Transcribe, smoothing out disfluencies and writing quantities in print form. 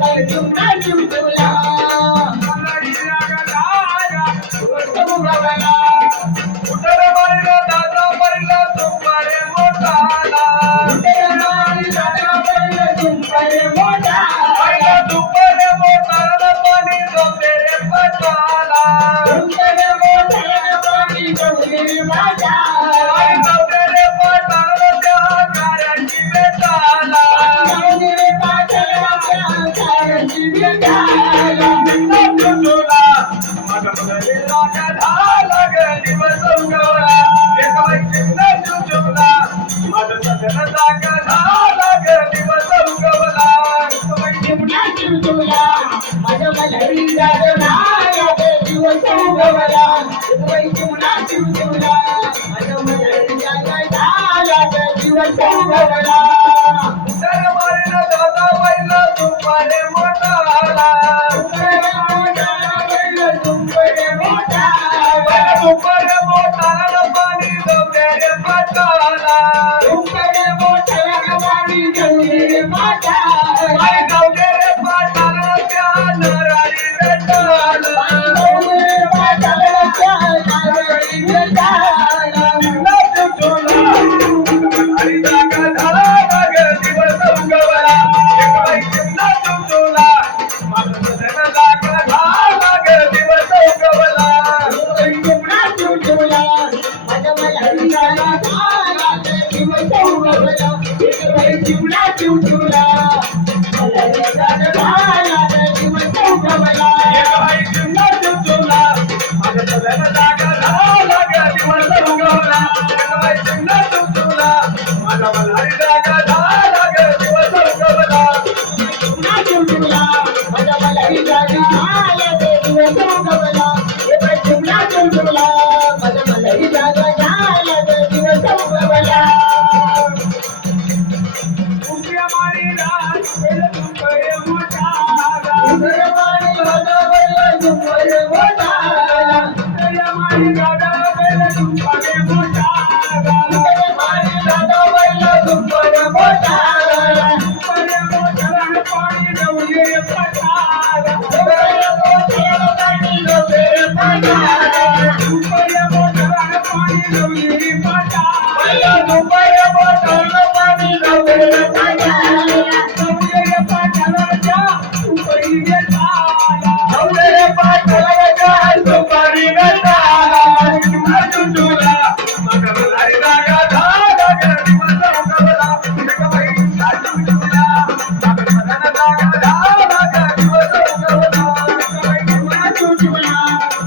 बाई चिमणा चिमटवला उतर बाईला दादा बाईला दुपारे मोठाला बाईला दुपारे मोठाला पाणी जाते रे पटाला आई जाते रे पटाला त्या कार्याची बेटाला चुचुला माझ्या मुलाला झाला ग दिवस उगवला एक बाई चिमणा चुचुला माझ्या सजनाचा झाला ग दिवस उगवला एक बाई चिमणा चिमटवला माझ्या मलहरी झाला दिवस उगवला बाई चिमणा चिमटवला माझ्या मलहरी झाला दिवस उगवला तर बाईला दादा बाईला दुपारे मोठाला दुपारे मोठाला पाणी जाते रे पटाला आई जाते रे पटाला त्या नरारी बेटाला हरी जागा झाला ग दिवस उगवला एक बाई चिमणा चुचुला माझं सजन जागा झाला ग दिवस उगवला चिमणा चिमटवला एक बाई चिमणा चुचुला माझं सजन जागा झाला ग दिवस उगवला एक बाई चिमणा चुचुला माझा मल्हारी जागा झाला ग दिवस उगवला उंबिया मारी रात पेल दुपरे मोठाला उंबिया मारी दादा पेल दुपरे मोठाला उंबिया मारी दादा पेल दुपरे मोठाला पाणी नवले पटाला उंबिया मोठाला पाणी नवले पटाला उंबिया मोठाला पाणी नवले पटाला उंबिया मोठाला पाणी नवले चिमणा